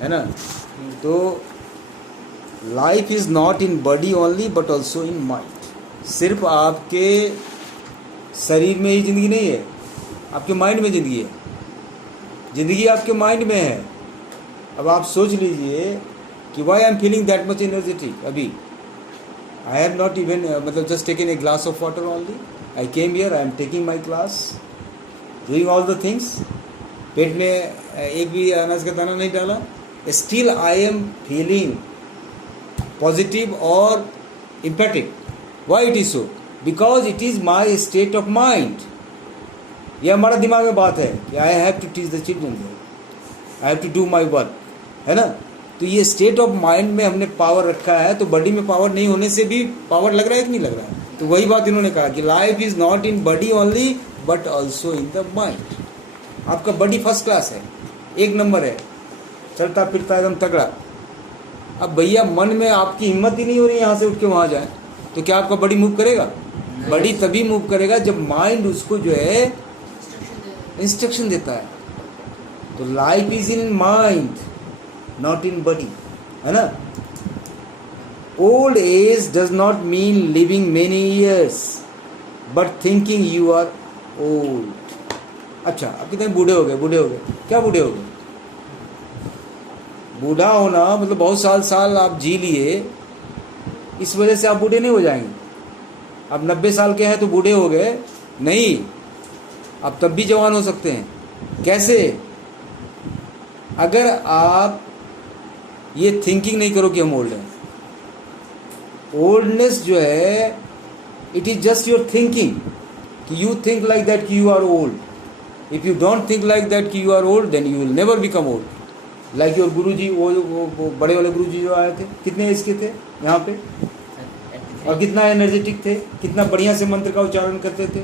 है ना। तो life is not in body only but also in mind. सिर्फ आपके शरीर में ही ज़िंदगी नहीं है, आपके माइंड में ज़िंदगी है। ज़िंदगी आपके माइंड में है। अब आप सोच लीजिए कि why I am feeling that much energetic. अभी आई हैव नॉट इवन मतलब just taken a glass of water only, I came here, I am taking my class, doing all the things. पेट में एक भी अनाज का दाना नहीं डाला, still I am feeling positive और empathic. Why it is so? Because it is my state of mind. यह हमारा दिमाग में बात है कि आई have to teach the children, I have to do my work, है ना। तो ये स्टेट ऑफ माइंड में हमने पावर रखा है। तो बॉडी में पावर नहीं होने से भी पावर लग रहा है कि नहीं लग रहा है? तो वही बात इन्होंने कहा कि life is not in body only but also in the mind. आपका बॉडी फर्स्ट क्लास है, एक नंबर है, चलता फिरता एकदम तगड़ा। अब भैया मन में आपकी हिम्मत ही नहीं हो रही यहाँ से उठ के वहाँ जाए, तो क्या आपका बॉडी मूव करेगा? बॉडी तभी मूव करेगा जब माइंड उसको जो है इंस्ट्रक्शन देता है। तो life is in mind not in body, है ना। Old age does not mean living many years but thinking you are old. अच्छा, अब कितने बूढ़े हो गए? बूढ़े हो गए क्या? बूढ़े हो गए? बूढ़ा होना मतलब बहुत साल आप जी लिए, इस वजह से आप बूढ़े नहीं हो जाएंगे। आप 90 साल के हैं तो बूढ़े हो गए नहीं, आप तब भी जवान हो सकते हैं। कैसे? अगर आप ये थिंकिंग नहीं करो कि हम ओल्ड हैं। ओल्डनेस जो है it is just your thinking, कि यू थिंक लाइक दैट कि you are old. If you don't think like that कि you are old then you will never become old. Like your guru ji, वो बड़े वाले गुरु जी जो आए थे, कितने एज के थे यहाँ पे, और कितना एनर्जेटिक थे, कितना बढ़िया से मंत्र का उच्चारण करते थे,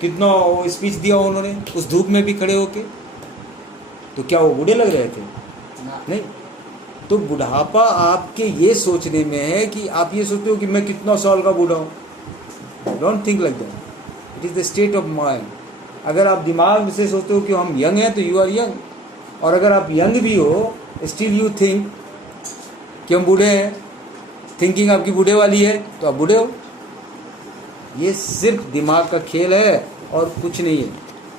कितना स्पीच दिया उन्होंने उस धूप में भी खड़े होके। तो क्या वो बूढ़े लग रहे थे? नहीं। तो बुढ़ापा आपके ये सोचने में है कि आप ये सोचते हो कि मैं कितना साल का बूढ़ा हूँ। Don't think like that, it is the state of mind. अगर आप दिमाग से सोचते हो कि हम यंग हैं तो यू आर यंग, और अगर आप यंग भी हो स्टिल यू थिंक कि हम बूढ़े हैं, थिंकिंग आपकी बूढ़े वाली है, तो आप बूढ़े हो। ये सिर्फ दिमाग का खेल है और कुछ नहीं है,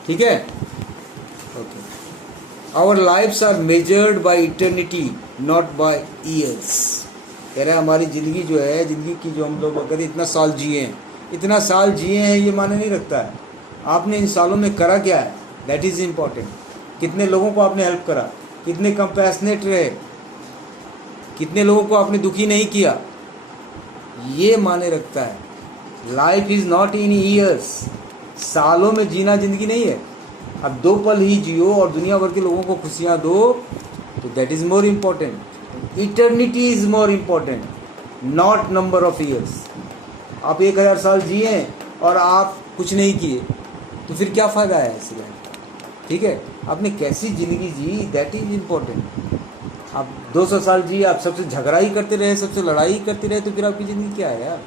ठीक है। Okay, our lives are measured by eternity not by years. कह रहे हैं हमारी ज़िंदगी जो है, ज़िंदगी की जो हम लोग कहते इतना साल जिए हैं, इतना साल जिए हैं, ये माने नहीं रखता है। आपने इन सालों में करा क्या है, दैट इज़ इम्पॉर्टेंट। कितने लोगों को आपने हेल्प करा, कितने कंपैशनेट रहे, कितने लोगों को आपने दुखी नहीं किया, ये माने रखता है। Life is not in years. सालों में जीना ज़िंदगी नहीं है। अब 2 पल ही जियो और दुनिया भर के लोगों को खुशियाँ दो, तो that is more important. Eternity is more important, not number of years. आप 1000 साल जिए और आप कुछ नहीं किए, तो फिर क्या फ़ायदा है ऐसे? ठीक है, आपने कैसी ज़िंदगी जी, दैट इज़ इम्पॉर्टेंट। आप 200 साल जी, आप सबसे झगड़ा ही करते रहे, सबसे लड़ाई ही करते रहे, तो फिर आपकी ज़िंदगी क्या है यार?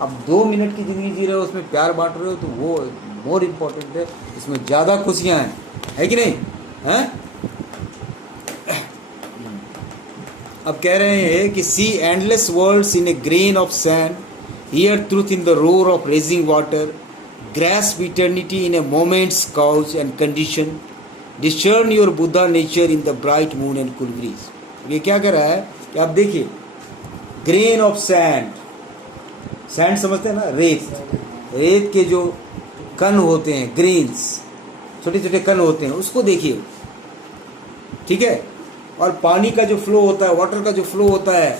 आप 2 मिनट की ज़िंदगी जी रहे हो, उसमें प्यार बांट रहे हो, तो वो मोर इम्पोर्टेंट है, इसमें ज़्यादा खुशियाँ हैं, है कि नहीं? हैं? अब कह रहे हैं कि see endless worlds in a grain of sand, hear truth in the roar of raging water, grasp eternity in a moments cause and condition, discern your Buddha nature in the bright moon and cool breeze. ये क्या कह रहा है कि आप देखिए, grain of sand, sand समझते हैं ना, रेत, रेत के जो कण होते हैं, ग्रेन्स, छोटे छोटे कण होते हैं, उसको देखिए, ठीक है। और पानी का जो फ्लो होता है, वाटर का जो फ्लो होता है,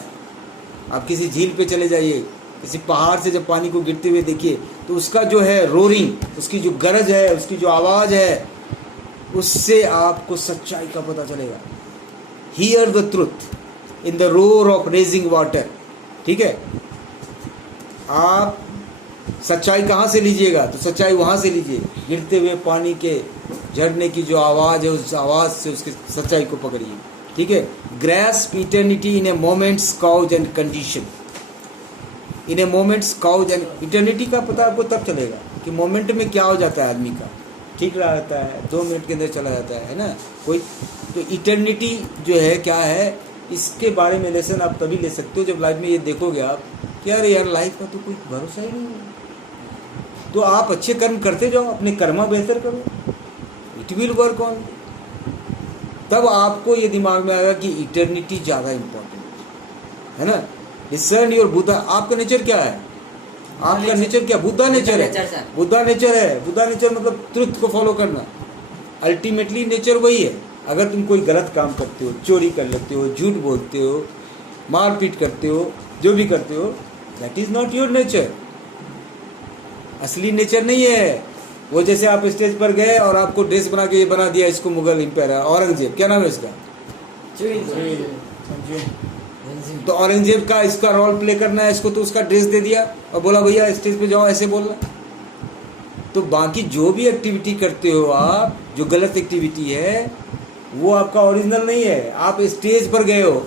आप किसी झील पे चले जाइए, किसी पहाड़ से जब पानी को गिरते हुए देखिए, तो उसका जो है रोरिंग, उसकी जो गरज है, उसकी जो आवाज़ है, उससे आपको सच्चाई का पता चलेगा। Here the truth in the roar of raging water, ठीक है। आप सच्चाई कहाँ से लीजिएगा? तो सच्चाई वहाँ से लीजिए, गिरते हुए पानी के झरने की जो आवाज़ है, उस आवाज़ से उसकी सच्चाई को पकड़िए, ठीक है। Grasp eternity in a moments cause and condition, in a moments cause and eternity का पता आपको तब चलेगा कि मोमेंट में क्या हो जाता है आदमी का। ठीक रहता है, 2 मिनट के अंदर चला जाता है ना कोई। तो इटर्निटी जो है क्या है, इसके बारे में लेसन आप तभी ले सकते हो जब लाइफ में ये देखोगे आप कि यार लाइफ का तो कोई भरोसा ही नहीं है। तो आप अच्छे कर्म करते जाओ, अपने कर्मा बेहतर करो, इट विल वर्क ऑन। तब आपको ये दिमाग में आएगा कि इटर्निटी ज़्यादा इम्पोर्टेंट है ना। Discern your Buddha. आपका नेचर क्या है? आपका नेचर क्या? बुद्धा नेचर है। बुद्धा नेचर है। बुद्धा नेचर मतलब ट्रुथ को फॉलो करना। अल्टीमेटली नेचर वही है। अगर तुम कोई गलत काम करते हो, चोरी कर लेते हो, झूठ बोलते हो, मारपीट करते हो, जो भी करते हो, that is not your nature. असली नेचर नहीं है वो। जैसे आप स्टेज पर गए और आपको ड्रेस बना के ये बना दिया, इसको मुगल एम्पायर औरंगजेब, क्या नाम है इसका? तो औरंगजेब का इसका रोल प्ले करना है, इसको तो उसका ड्रेस दे दिया और बोला भैया स्टेज पे जाओ ऐसे बोलना। तो बाकी जो भी एक्टिविटी करते हो आप, जो गलत एक्टिविटी है वो आपका ओरिजिनल नहीं है। आप स्टेज पर गए हो,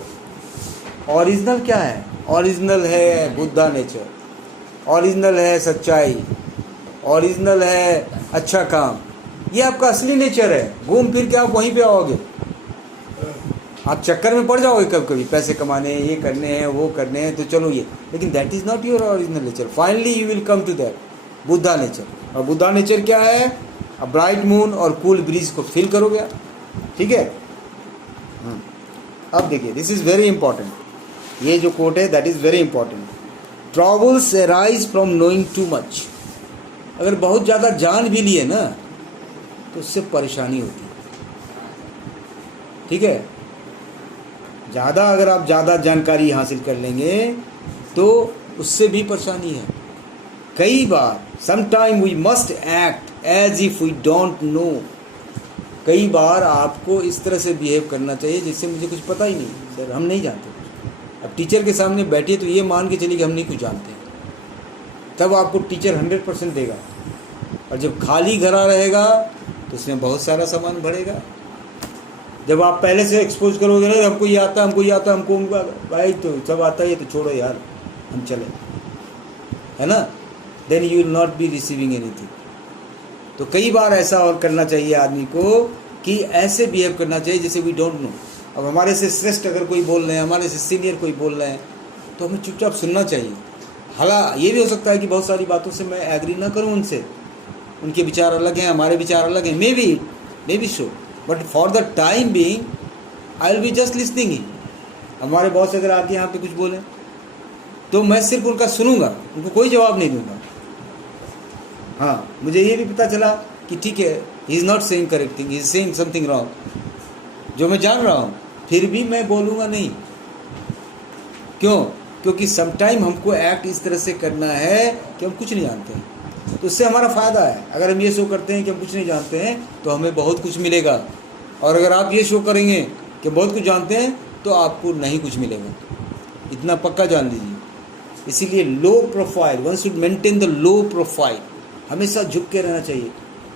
ओरिजिनल क्या है? ओरिजिनल है बुद्धा नेचर, ओरिजिनल है सच्चाई, ओरिजिनल है अच्छा काम। ये आपका असली नेचर है। घूम फिर के आप वहीं पे आओगे। आप चक्कर में पड़ जाओगे कभी कभी, पैसे कमाने, ये करने हैं, वो करने हैं, तो चलो ये, लेकिन that is not your original nature. Finally you will come to that Buddha nature. और बुद्धा नेचर क्या है? अ ब्राइट मून और कूल ब्रीज को फील करोगे, ठीक है। अब देखिए, दिस इज वेरी इंपॉर्टेंट। ये जो कोट है that is very important. Troubles arise from knowing too much. अगर बहुत ज़्यादा जान भी लिए ना तो उससे परेशानी होती है, ठीक है। ज़्यादा अगर आप ज़्यादा जानकारी हासिल कर लेंगे तो उससे भी परेशानी है। कई बार sometime we must act as if we don't know. कई बार आपको इस तरह से बिहेव करना चाहिए जैसे मुझे कुछ पता ही नहीं, सर हम नहीं जानते कुछ। अब टीचर के सामने बैठिए तो ये मान के चलिए कि हम नहीं कुछ जानते, तब आपको टीचर 100% देगा। और जब खाली घरा रहेगा तो उसमें बहुत सारा सामान बढ़ेगा। जब आप पहले से एक्सपोज करोगे ना, हमको ये आता, हमको ये आता, हमको भाई तो सब आता है, ये तो छोड़ो यार हम चले, है ना, then you will not be receiving anything. तो कई बार ऐसा और करना चाहिए आदमी को कि ऐसे बिहेव करना चाहिए जैसे वी डोंट नो। अब हमारे से श्रेष्ठ अगर कोई बोल रहे हैं, हमारे से सीनियर कोई बोल रहे हैं, तो हमें चुपचाप सुनना चाहिए। हालांकि ये भी हो सकता है कि बहुत सारी बातों से मैं एग्री ना करूं उनसे, उनके विचार अलग हैं, हमारे विचार अलग हैं, may be so, but for the time being I will be just listening he. हमारे बॉस अगर आके यहाँ पे कुछ बोले तो मैं सिर्फ उनका सुनूंगा, उनको कोई जवाब नहीं दूंगा। हाँ, मुझे ये भी पता चला कि ठीक है, he is not saying correct thing, he is saying something wrong, जो मैं जान रहा हूँ, फिर भी मैं बोलूँगा नहीं। क्यों? क्योंकि समटाइम हमको एक्ट इस तरह से करना है कि हम कुछ नहीं जानते हैं, तो उससे हमारा फ़ायदा है। अगर हम ये शो करते हैं कि हम कुछ नहीं जानते हैं तो हमें बहुत कुछ मिलेगा, और अगर आप ये शो करेंगे कि बहुत कुछ जानते हैं तो आपको नहीं कुछ मिलेगा, इतना पक्का जान लीजिए। इसीलिए low profile, one should maintain the low profile, हमेशा झुक के रहना चाहिए।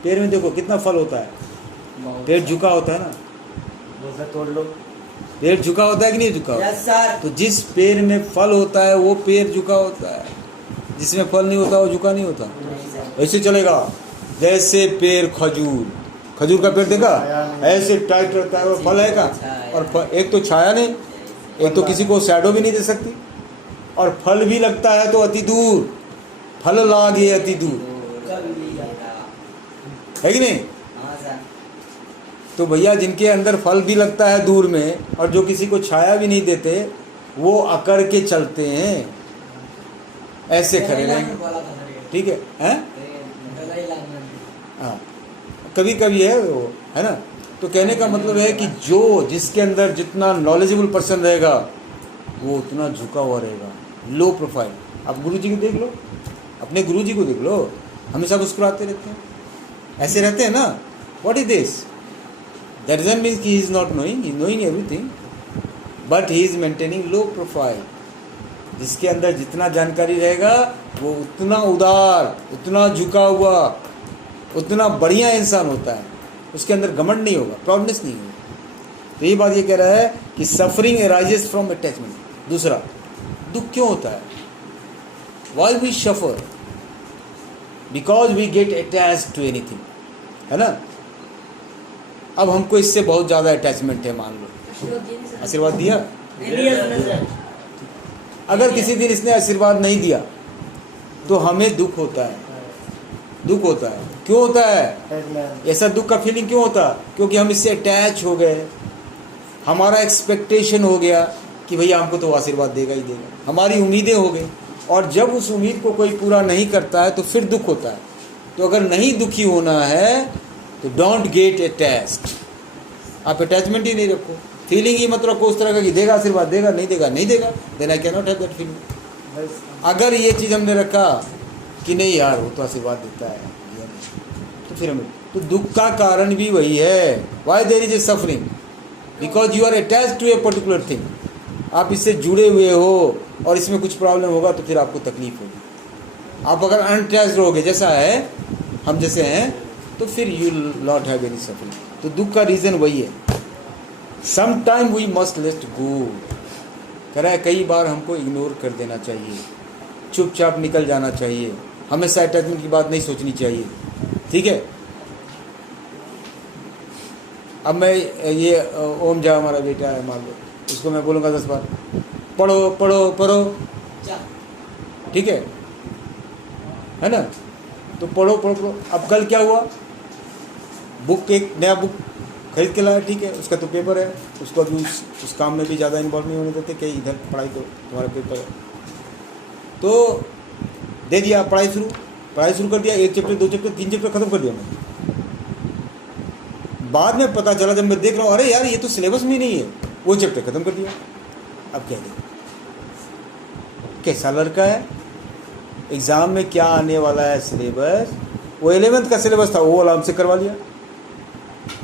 पैर में देखो कितना फल होता है, पैर झुका होता है ना, तोड़ लो। पैर झुका होता है कि नहीं झुका? Yes sir. तो जिस पैर में फल होता है वो पैर झुका होता है, जिसमें फल नहीं होता वो झुका नहीं होता। ऐसे चलेगा जैसे पैर खजूर का पेड़ देखा, ऐसे टाइट रहता है, वो फल है का, और एक तो छाया नहीं, एक तो किसी को शैडो भी नहीं दे सकती, और फल भी लगता है तो अति दूर, फल लागे अति दूर, है कि नहीं? तो भैया जिनके अंदर फल भी लगता है दूर में और जो किसी को छाया भी नहीं देते, वो अकड़ के चलते हैं, ऐसे खड़े रहेंगे, ठीक है? हैं? हाँ, कभी कभी है वो, है ना। तो कहने का मतलब है कि जो जिसके अंदर जितना नॉलेजेबल पर्सन रहेगा वो उतना झुका हुआ रहेगा, लो प्रोफाइल। आप गुरु जी को देख लो, अपने गुरु जी को देख लो, हमेशा मुस्कुराते रहते हैं, ऐसे रहते हैं ना। What is this? That doesn't mean he is not knowing, he is knowing everything, but he is maintaining low profile. जिसके अंदर जितना जानकारी रहेगा वो उतना उदार, उतना झुका हुआ, उतना बढ़िया इंसान होता है। उसके अंदर घमंड नहीं होगा, प्राउडनेस नहीं होगा। तो ये बात ये कह रहा है कि सफरिंग अराइजेस फ्रॉम अटैचमेंट। दूसरा, दुख क्यों होता है? Why we suffer? Because we get attached to anything. है ना। अब हमको इससे बहुत ज़्यादा अटैचमेंट है, मान लो आशीर्वाद दिया, अगर किसी दिन इसने आशीर्वाद नहीं दिया तो हमें दुख होता है, दुख होता है। क्यों होता है ऐसा दुख का फीलिंग क्यों होता? क्योंकि हम इससे अटैच हो गए, हमारा एक्सपेक्टेशन हो गया कि भैया हमको तो आशीर्वाद देगा ही देगा, हमारी उम्मीदें हो गई, और जब उस उम्मीद को कोई पूरा नहीं करता है तो फिर दुख होता है। तो अगर नहीं दुखी होना है तो डोंट गेट अटैच्ड, आप अटैचमेंट ही नहीं रखो, फीलिंग ही मत रखो उस तरह का कि देगा आशीर्वाद, देगा नहीं देगा नहीं देगा, then I can not have that feeling. अगर ये चीज़ हमने रखा कि नहीं यार वो तो आशीर्वाद देता है, तो फिर हमें तो दुख का कारण भी वही है। Why there is a suffering? Because you are attached to a particular thing, आप इससे जुड़े हुए हो और इसमें कुछ प्रॉब्लम होगा तो फिर आपको तकलीफ होगी। आप अगर अनअटैच्ड रहोगे, जैसा है हम जैसे हैं, तो फिर you not have any suffering. तो दुख का रीज़न वही है। Some time we must let go, कह रहा है कई बार हमको इग्नोर कर देना चाहिए, चुपचाप निकल जाना चाहिए, हमेशा अटैचमेंट की बात नहीं सोचनी चाहिए, ठीक है। अब मैं ये ओम जा हमारा बेटा है, मान लो उसको मैं बोलूँगा 10 बार पढ़ो पढ़ो पढ़ो, ठीक है ना, तो पढ़ो पढ़ो पढ़ो। अब कल क्या हुआ, बुक एक नया बुक खरीद के लाया, ठीक है, उसका तो पेपर है, उसको अभी उस काम में भी ज़्यादा इन्वॉल्व नहीं होने देते कि इधर पढ़ाई करो, तुम्हारा पेपर है, तो दे दिया, पढ़ाई शुरू कर दिया, 1 चैप्टर 2 चैप्टर 3 चैप्टर खत्म कर दिया मैंने। बाद में पता चला जब मैं देख रहा हूँ, अरे यार ये तो सिलेबस में ही नहीं है, वो चैप्टर खत्म कर दिया। अब क्या है, कैसा लड़का है, एग्ज़ाम में क्या आने वाला है सिलेबस, वो 11th का सिलेबस था वो आराम से करवा लिया,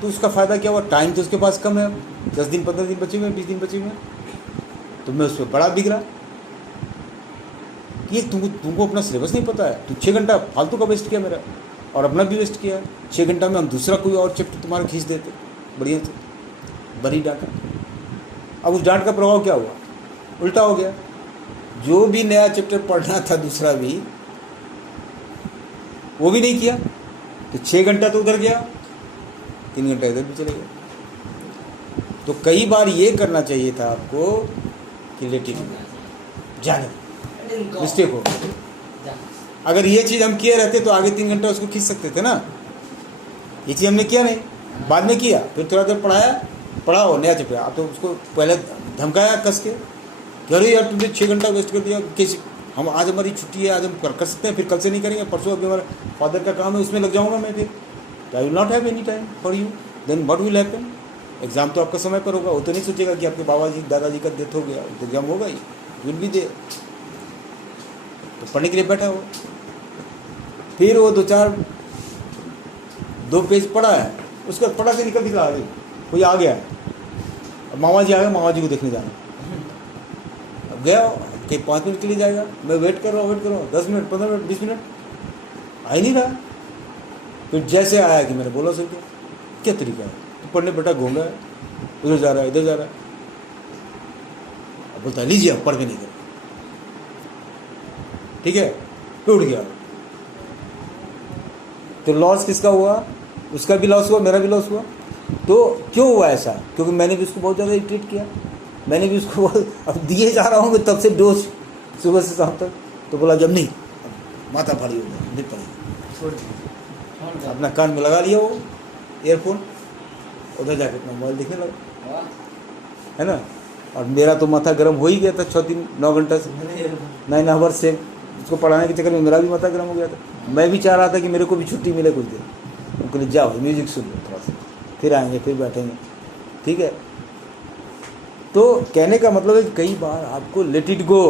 तो उसका फ़ायदा क्या हुआ? टाइम तो उसके पास कम है, अब 10 दिन 15 दिन बचे हुए, 20 दिन बचे हुए, तो मैं उस पर बड़ा बिगड़ा। ये तुमको अपना सिलेबस नहीं पता है, तो 6 घंटा फालतू का वेस्ट किया मेरा, और अपना भी वेस्ट किया। 6 घंटा में हम दूसरा कोई और चैप्टर तुम्हारा खींच देते बढ़िया से, बड़ी डांटा। अब उस डांट का प्रभाव क्या हुआ? उल्टा हो गया, जो भी नया चैप्टर पढ़ना था दूसरा भी, वो भी नहीं किया, तो 6 घंटा तो उधर गया, 3 घंटा इधर भी चले गए। तो कई बार ये करना चाहिए था आपको कि लेट इट जाने, मिस्टेक हो गई। अगर ये चीज़ हम किए रहते तो आगे 3 घंटा उसको खींच सकते थे ना, ये चीज़ हमने किया नहीं, बाद में किया, फिर थोड़ा देर पढ़ाओ नया चैप्टर। आप तो उसको पहले धमकाया कस के, अरे यार तुमने 6 घंटा वेस्ट कर दिया, कैसे हम, आज हमारी छुट्टी है, आज हम कर सकते हैं, फिर कल से नहीं करेंगे, परसों अभी हमारा फादर का काम है उसमें लग जाऊँगा मैं, फिर I will not have any time for you, then what will happen? Exam तो आपका समय पर होगा, वो तो नहीं सोचेगा कि आपके बाबा जी दादाजी का डेथ हो गया, तो एग्ज़ाम होगा ही, विल बी देयर, तो पढ़ने के लिए बैठा हो। फिर वो 2 पेज पढ़ा है, उसका पढ़ा से निकल दिखा आगे कोई आ गया, अब मामा जी आ गए, मामा जी को देखने जाना, अब गया कहीं 5 मिनट के लिए जाएगा, मैं वेट कर रहा हूँ 10 मिनट 15 मिनट 20 मिनट आ ही नहीं रहा। फिर जैसे आया कि मैंने बोला सर क्या तरीका है, तो पढ़ने बेटा घूम रहा है, उधर जा रहा है इधर जा रहा है, अब बोलता है लीजिए अब पढ़ के नहीं कर, ठीक है, तो उठ गया। तो लॉस किसका हुआ? उसका भी लॉस हुआ, मेरा भी लॉस हुआ। तो क्यों हुआ ऐसा? क्योंकि मैंने भी उसको बहुत ज़्यादा इरिटेट किया, मैंने भी उसको अब दिए जा रहा हूँ मैं तब से डोज सुबह से शाम तक, तो बोला जब नहीं माथा भारी हो गया, नहीं पड़ेगी, अपना कान में लगा लिया वो ईयरफोन, उधर जाके अपना मोबाइल देखने लगा, है ना। और मेरा तो माथा गर्म हो ही गया था 9 घंटा से 9 आवर्स से उसको पढ़ाने के चक्कर में मेरा भी माथा गर्म हो गया था। मैं भी चाह रहा था कि मेरे को भी छुट्टी मिले कुछ देर, उनको लिए जाओ म्यूजिक सुन लो थोड़ा सा, फिर आएंगे फिर बैठेंगे, ठीक है। तो कहने का मतलब है कि कई बार आपको लेट इट गो,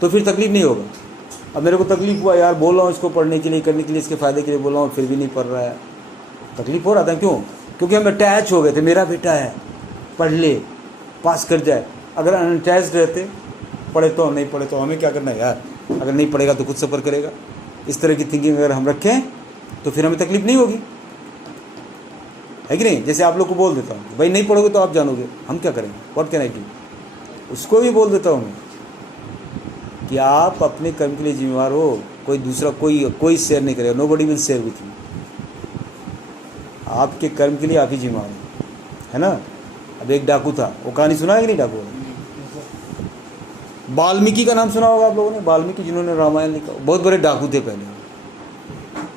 तो फिर तकलीफ नहीं होगा। अब मेरे को तकलीफ हुआ यार, बोल रहा हूँ इसको पढ़ने के लिए करने के लिए, इसके फ़ायदे के लिए बोल रहा हूँ, फिर भी नहीं पढ़ रहा है, तकलीफ हो रहा था। क्यों? क्योंकि हम अटैच हो गए थे, मेरा बेटा है पढ़ ले पास कर जाए। अगर अनअटैच्ड रहते, पढ़े तो नहीं पढ़े तो हमें क्या करना है यार, अगर नहीं पढ़ेगा तो खुद सफ़र करेगा, इस तरह की थिंकिंग अगर हम रखें तो फिर हमें तकलीफ नहीं होगी, है कि नहीं। जैसे आप लोग को बोल देता हूँ भाई नहीं पढ़ोगे तो आप जानोगे, हम क्या करेंगे, व्हाट कैन आई डू। उसको भी बोल देता हूँ मैं कि आप अपने कर्म के लिए जिम्मेवार हो, कोई दूसरा कोई शेयर नहीं करेगा, nobody will share with you, आपके कर्म के लिए आप ही जिम्मेदार है ना। अब एक डाकू था, वो कहानी सुना है कि नहीं डाकू? वाल्मीकि का नाम सुना होगा आप लोगों ने, वाल्मीकि जिन्होंने रामायण लिखा, बहुत बड़े डाकू थे पहले।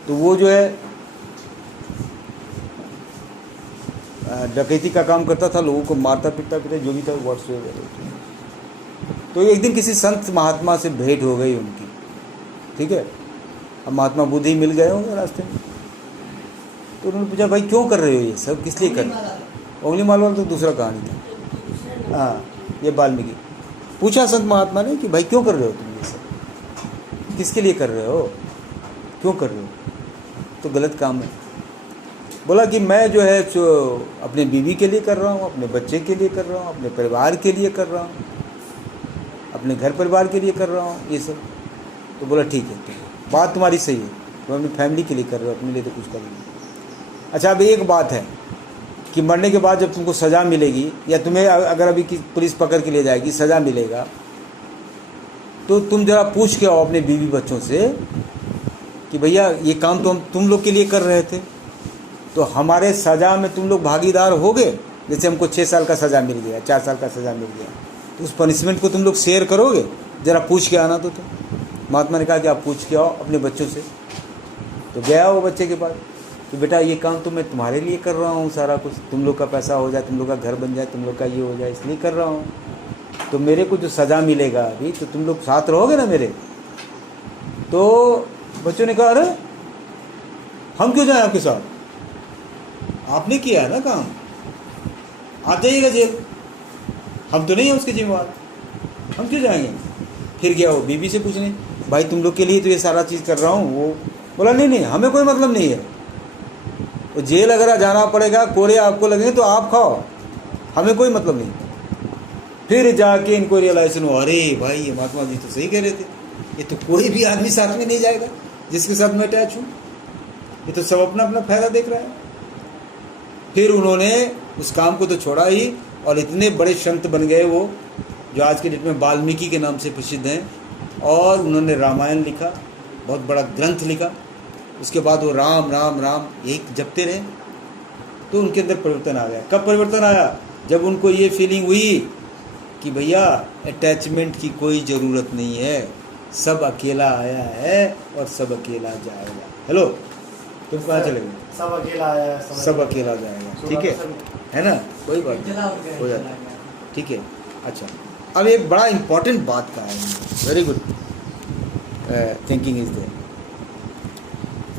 तो वो जो है डकैती का काम करता था, लोगों को मारता पीटता जो भी था वर्ड्स। तो एक दिन किसी संत महात्मा से भेंट हो गई उनकी, ठीक है। अब महात्मा बुद्ध ही मिल गए होंगे रास्ते में। तो उन्होंने पूछा, भाई क्यों कर रहे हो ये सब, किस लिए कर रहे हो? उंगली माल वाला तो दूसरा कहानी था, हाँ ये वाल्मीकि। पूछा संत महात्मा ने कि भाई क्यों कर रहे हो तुम ये सब, किसके लिए कर रहे हो, क्यों कर रहे हो? तो गलत काम है। बोला कि मैं जो है अपने बीवी के लिए कर रहा हूँ, अपने बच्चे के लिए कर रहा हूँ, अपने परिवार के लिए कर रहा हूँ, अपने घर परिवार के लिए कर रहा हूँ ये सब। तो बोला ठीक है, बात तुम्हारी सही है, तुम अपनी फैमिली के लिए कर रहे हो, अपने लिए तो कुछ कर रहे हो। अच्छा, अब एक बात है कि मरने के बाद जब तुमको सज़ा मिलेगी, या तुम्हें अगर अभी की पुलिस पकड़ के ले जाएगी, सज़ा मिलेगा, तो तुम जरा पूछ के आओ अपने बीवी बच्चों से कि भैया ये काम तो हम तुम लोग के लिए कर रहे थे, तो हमारे सज़ा में तुम लोग भागीदार हो गए। जैसे हमको 6 साल का सज़ा मिल गया, 4 साल का सज़ा मिल गया, तो उस पनिशमेंट को तुम लोग शेयर करोगे? ज़रा पूछ के आना। तो महात्मा ने कहा कि आप पूछ के आओ अपने बच्चों से। तो गया वो बच्चे के पास कि बेटा ये काम तो मैं तुम्हारे लिए कर रहा हूँ, सारा कुछ तुम लोग का पैसा हो जाए, तुम लोग का घर बन जाए, तुम लोग का ये हो जाए, इसलिए कर रहा हूँ। तो मेरे को जो सज़ा मिलेगा अभी, तो तुम लोग साथ रहोगे ना मेरे? तो बच्चों ने कहा, अरे हम क्यों जाएं आपके साथ, आपने किया है ना काम, आप जाइएगा जेल, हम तो नहीं हैं उसके जिम्मेवार, हम क्यों जाएंगे? फिर गया वो बीबी से पूछने, भाई तुम लोग के लिए तो ये सारा चीज़ कर रहा हूँ। वो बोला नहीं हमें कोई मतलब नहीं है, वो जेल अगर जाना पड़ेगा, कोड़े आपको लगेंगे तो आप खाओ, हमें कोई मतलब नहीं। फिर जाके इनको रियलाइजेशन हुआ, अरे भाई ये महात्मा जी तो सही कह रहे थे, ये तो कोई भी आदमी साथ में नहीं जाएगा जिसके साथ मैं अटैच हूँ, ये तो सब अपना अपना फायदा देख रहा है। फिर उन्होंने उस काम को तो छोड़ा ही, और इतने बड़े संत बन गए वो, जो आज के डेट में वाल्मीकि के नाम से प्रसिद्ध हैं, और उन्होंने रामायण लिखा, बहुत बड़ा ग्रंथ लिखा। उसके बाद वो राम राम राम यही जपते रहे, तो उनके अंदर परिवर्तन आ गया। कब परिवर्तन आया? जब उनको ये फीलिंग हुई कि भैया अटैचमेंट की कोई ज़रूरत नहीं है, सब अकेला आया है और सब अकेला जाएगा। हेलो, तुम कहाँ चले गए? सब अकेला आया, सब अकेला जाएगा, ठीक है ना, कोई बात नहीं, हो जाता है, ठीक है। अच्छा, अब एक बड़ा इंपॉर्टेंट बात का है, very good thinking is there.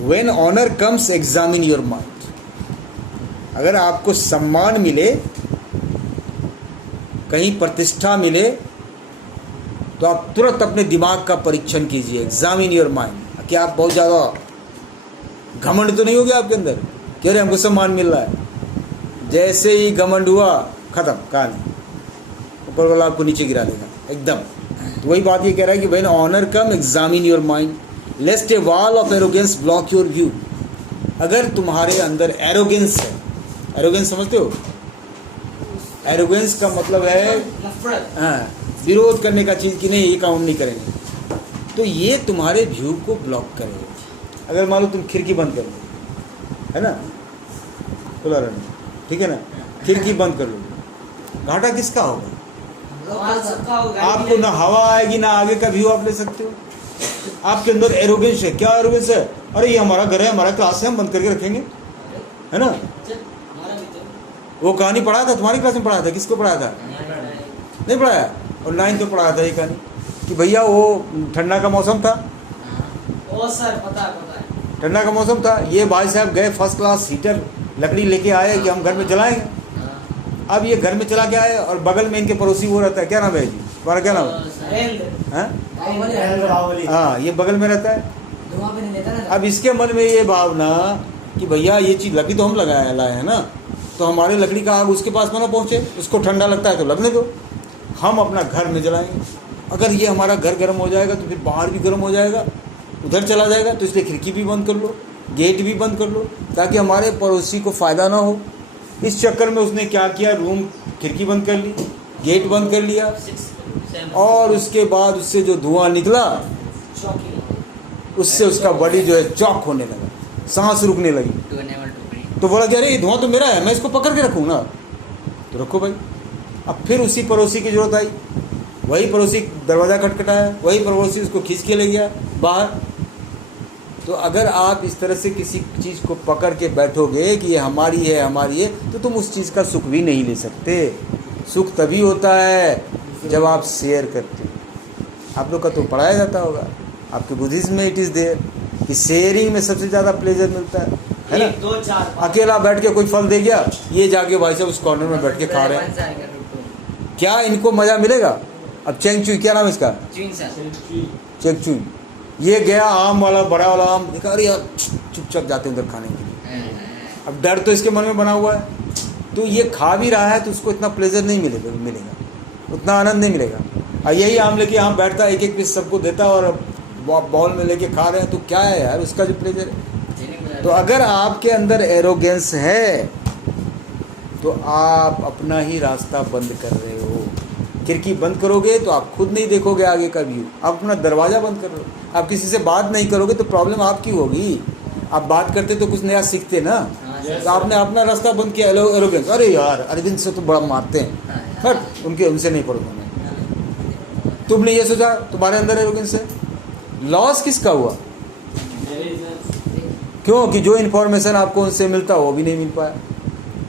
When honour comes examine your mind. अगर आपको सम्मान मिले, कहीं प्रतिष्ठा मिले, तो आप तुरंत अपने दिमाग का परीक्षण कीजिए, एग्जामिन योर माइंड। कि आप बहुत ज़्यादा घमंड तो नहीं हो गया आपके अंदर कि अरे हमको सम्मान मिल रहा है। जैसे ही घमंड हुआ, खत्म कहानी, ऊपर वाला आपको नीचे गिरा देगा एकदम। तो वही बात ये कह रहा है कि when honour come examine your mind lest a wall of arrogance block your view. अगर तुम्हारे अंदर एरोगेंस है, एरोगेंस समझते हो? एरोगेंस का मतलब है हाँ, विरोध करने का चीज़ कि नहीं ये काम हम नहीं करेंगे, तो ये तुम्हारे व्यू को ब्लॉक करेगा। अगर मान लो तुम खिड़की बंद कर लो, है ना, खुला रहना, ठीक है ना, खिड़की बंद कर लो, घाटा किसका होगा? आपको ना हवा आएगी, ना आगे का व्यू आप ले सकते हो। आपके अंदर एरोगेंस है। क्या एरोगेंस है? अरे ये हमारा घर है, हमारा क्लास है, हम बंद करके रखेंगे, है ना। वो कहानी पढ़ाया था, तुम्हारी क्लास में पढ़ाया था, किसको पढ़ाया था? नहीं पढ़ाया, और 9th में पढ़ाया था ये कहानी कि भैया वो ठंडा का मौसम था, ठंडा का मौसम था, ये भाई साहब गए फर्स्ट क्लास हीटर लकड़ी लेके आए कि हम घर में जलाएंगे। अब ये घर में चला के आए, और बगल में इनके पड़ोसी वो रहता है, क्या नाम है जी तुम्हारा, क्या नाम है? हाँ, ये बगल में रहता है। अब इसके मन में ये भावना कि भैया ये चीज़ लकड़ी तो हम लाए हैं ना, तो हमारे लकड़ी का आग उसके पास में ना पहुँचे, उसको ठंडा लगता है तो लगने दो, हम अपना घर में जलाएंगे। अगर ये हमारा घर गर्म हो जाएगा तो फिर बाहर भी गर्म हो जाएगा, उधर चला जाएगा, तो इसलिए खिड़की भी बंद कर लो, गेट भी बंद कर लो, ताकि हमारे पड़ोसी को फ़ायदा ना हो। इस चक्कर में उसने क्या किया, रूम खिड़की बंद कर ली, गेट बंद कर लिया, और उसके बाद उससे जो धुआं निकला, उससे उसका बॉडी जो है चौक होने लगा, सांस रुकने लगी। तो बोला कि अरे ये धुआं तो मेरा है, मैं इसको पकड़ के रखूँ ना। तो रखो भाई। अब फिर उसी पड़ोसी की जरूरत आई, वही पड़ोसी दरवाज़ा खटखटाया, वही पड़ोसी उसको खींच के ले गया बाहर। तो अगर आप इस तरह से किसी चीज़ को पकड़ के बैठोगे कि ये हमारी है हमारी है, तो तुम उस चीज़ का सुख भी नहीं ले सकते। सुख तभी होता है जब आप शेयर करते हो। आप लोग का तो पढ़ाया जाता होगा, आपके बुद्धिज्म में इट इज़ देयर कि शेयरिंग में सबसे ज़्यादा प्लेजर मिलता है ना। 1 2 4 अकेला बैठ के कोई फल दे गया, ये जाके भाई साहब उस कॉर्नर में बैठ के खा रहे हैं, क्या इनको मज़ा मिलेगा? अब चेंगचुई, क्या नाम है इसका, चेंगचुई, ये गया आम वाला बड़ा वाला आम देखा, अरे यार चुपचाप जाते उधर खाने के लिए। अब डर तो इसके मन में बना हुआ है, तो ये खा भी रहा है तो उसको इतना प्लेजर नहीं मिलेगा, उतना आनंद नहीं मिलेगा। और यही आम लेके यहाँ बैठता, एक एक पीस सबको देता और बॉल में लेके खा रहे हैं, तो क्या है यार उसका जो प्लेजर है। तो अगर आपके अंदर एरोगेंस है तो आप अपना ही रास्ता बंद कर रहे हो। खिड़की बंद करोगे तो आप खुद नहीं देखोगे आगे का व्यू, आप अपना दरवाज़ा बंद कर रहे हो। आप किसी से बात नहीं करोगे तो प्रॉब्लम आपकी होगी। आप बात करते तो कुछ नया सीखते ना। तो आपने अपना रास्ता बंद किया, एरोगेंस, अरे यार अरविंद से तो बड़ा मारते हैं, बट उनसे नहीं पढ़ूंगा मैं। तुमने ये सोचा तुम्हारे अंदर एरोगेंस है। लॉस किसका हुआ? क्यों कि जो इन्फॉर्मेशन आपको उनसे मिलता वो भी नहीं मिल पाया,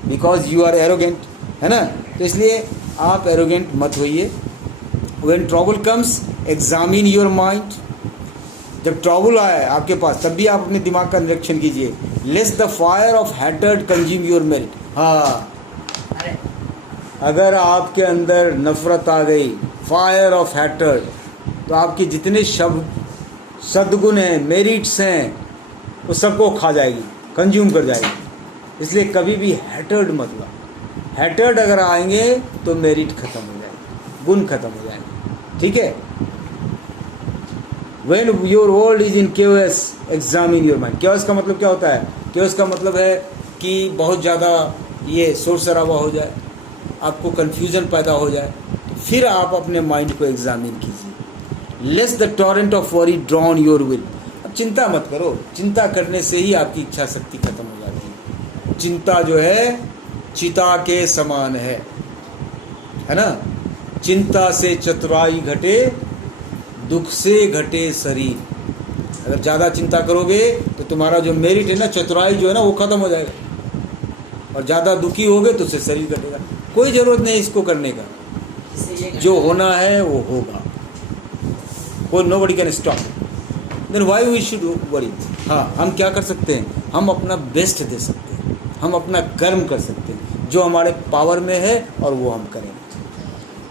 बिकॉज यू आर एरोगेंट, है ना। तो इसलिए आप एरोगेंट मत होइए। When trouble comes examine your mind. जब ट्रबल आए आपके पास तब भी आप अपने दिमाग का निरीक्षण कीजिए। Lest the fire of hatred consume your merit. हाँ, अगर आपके अंदर नफरत आ गई, फायर ऑफ हैटर्ड, तो आपके जितने शब्द सद्गुण हैं, मेरिट्स हैं, वो सबको खा जाएगी, कंज्यूम कर जाएगी। इसलिए कभी भी हैटर्ड मत लो। हैटर्ड अगर आएंगे तो मेरिट खत्म हो जाएगी, गुण खत्म हो जाएंगे, ठीक है। When your world is in chaos, examine your mind. chaos का मतलब क्या होता है? chaos का मतलब है कि बहुत ज़्यादा ये शोर शराबा हो जाए, आपको कन्फ्यूज़न पैदा हो जाए, फिर आप अपने माइंड को एग्जामिन कीजिए। Lest the torrent of worry drawn your will. अब चिंता मत करो, चिंता करने से ही आपकी इच्छा शक्ति खत्म हो जाती है। चिंता जो है चिता के समान है ना। चिंता से चतुराई घटे, दुख से घटे शरीर। अगर ज़्यादा चिंता करोगे तो तुम्हारा जो मेरिट है ना, चतुराई जो है ना, वो खत्म हो जाएगा, और ज़्यादा दुखी होगे तो उससे शरीर घटेगा। कोई ज़रूरत नहीं इसको करने का, जो होना है वो होगा। कोई nobody can stop. Then why we should worry? हाँ, हम क्या कर सकते हैं? हम अपना बेस्ट दे सकते हैं, हम अपना कर्म कर सकते हैं, जो हमारे पावर में है और वो हम करें।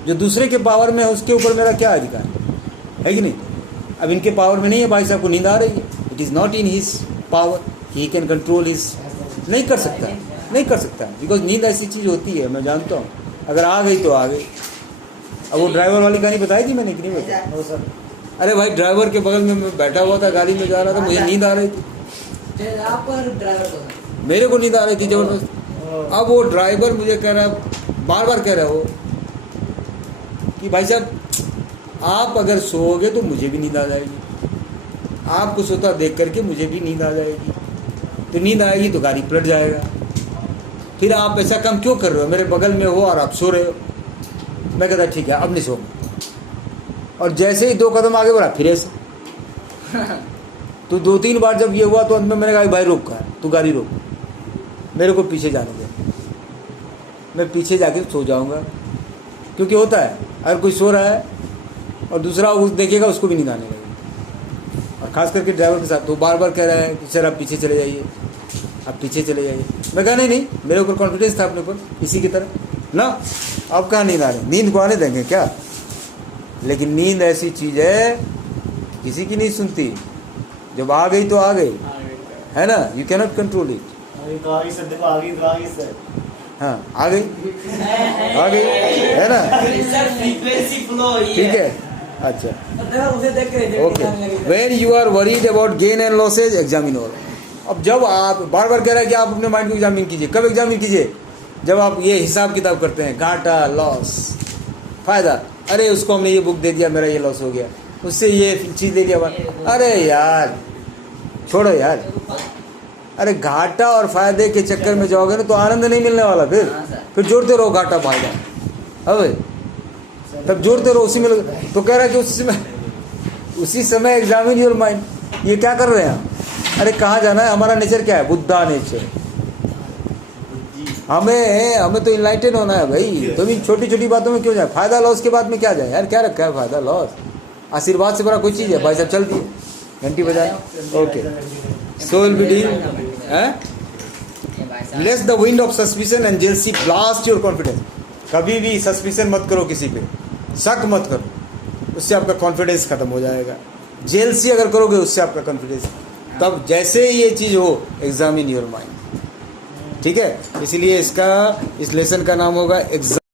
जो दूसरे के पावर में है उसके ऊपर मेरा क्या अधिकार है कि नहीं? अब इनके पावर में नहीं है, भाई साहब को नींद आ रही है, it is not in his power, he can control his. नहीं कर सकता, बिकॉज नींद ऐसी चीज़ होती है, मैं जानता हूँ, अगर आ गई तो आ गई। अब वो ड्राइवर वाली कहानी बताई थी मैंने कि नहीं बताई? अरे भाई, ड्राइवर के बगल में मैं बैठा हुआ था, गाड़ी में जा रहा था, मुझे नींद आ रही थी, मेरे को नींद आ रही थी जबरदस्त। अब वो ड्राइवर मुझे कह रहा, बार बार कह रहा है वो कि भाई साहब आप अगर सोओगे तो मुझे भी नींद आ जाएगी, आपको सोता देख करके मुझे भी नींद आ जाएगी, तो नींद आएगी तो गाड़ी पलट जाएगा। फिर आप ऐसा काम क्यों कर रहे हो? मेरे बगल में हो और आप सो रहे हो। मैं कहता ठीक है, अब नहीं सोऊंगा। और जैसे ही 2 कदम आगे बढ़ा फिर ऐसे तो 2-3 बार जब ये हुआ तो अंत में मैंने कहा भाई रोक कर, तू गाड़ी रोक, मेरे को पीछे जाने दे, मैं पीछे जाके सो जाऊंगा। क्योंकि होता है, अगर कोई सो रहा है और दूसरा उस देखेगा, उसको भी नींद आने लगेगी। और ख़ास करके ड्राइवर के साथ तो बार बार कह रहा है कि सर आप पीछे चले जाइए, आप पीछे चले जाइए। मैं कहा नहीं, मेरे ऊपर कॉन्फिडेंस था अपने ऊपर, इसी की तरह ना। अब कहाँ नींद आ रही? नींद को आने देंगे क्या? लेकिन नींद ऐसी चीज़ है किसी की नहीं सुनती, जब आ गई तो आ गई, है ना। You cannot control it. हाँ, आ गई, है ना, ठीक है, अच्छा, okay. When you are worried about gain and losses, examine all. अब जब आप बार बार कह रहे हैं कि आप अपने माइंड को एग्जामिन कीजिए, कब एग्जामिन कीजिए? जब आप ये हिसाब किताब करते हैं, घाटा, लॉस, फायदा। अरे उसको हमने ये बुक दे दिया, मेरा ये लॉस हो गया, उससे ये चीज़ दे दिया, अरे यार छोड़ो यार, अरे घाटा और फायदे के चक्कर में जाओगे ना तो आनंद नहीं मिलने वाला। हाँ सर। फिर जोड़ते रहो घाटा फायदा। अब तब जोड़ते रहो उसी में तो कह रहा है कि उसी समय एग्जामिन योर माइंड। ये क्या कर रहे हैं आप? अरे कहाँ जाना है? हमारा नेचर क्या है? बुद्धा नेचर। हमें तो इनलाइटेड होना है भाई। तो भी छोटी छोटी बातों में क्यों जाए? फायदा लॉस के बाद में क्या जाए यार? क्या रखा है फायदा लॉस? आशीर्वाद से बड़ा कोई चीज़ है? भाई साहब चल दिए, घंटी बजाए, okay, so will be deal. Less the wind of suspicion and jealousy blast your confidence. कभी भी सस्पिशन मत करो किसी पे, शक मत करो, उससे आपका कॉन्फिडेंस खत्म हो जाएगा। जेलसी अगर करोगे उससे आपका कॉन्फिडेंस, तब जैसे ही ये चीज़ हो एग्जामिन योर माइंड। ठीक है, इसलिए इस लेसन का नाम होगा एग्जाम।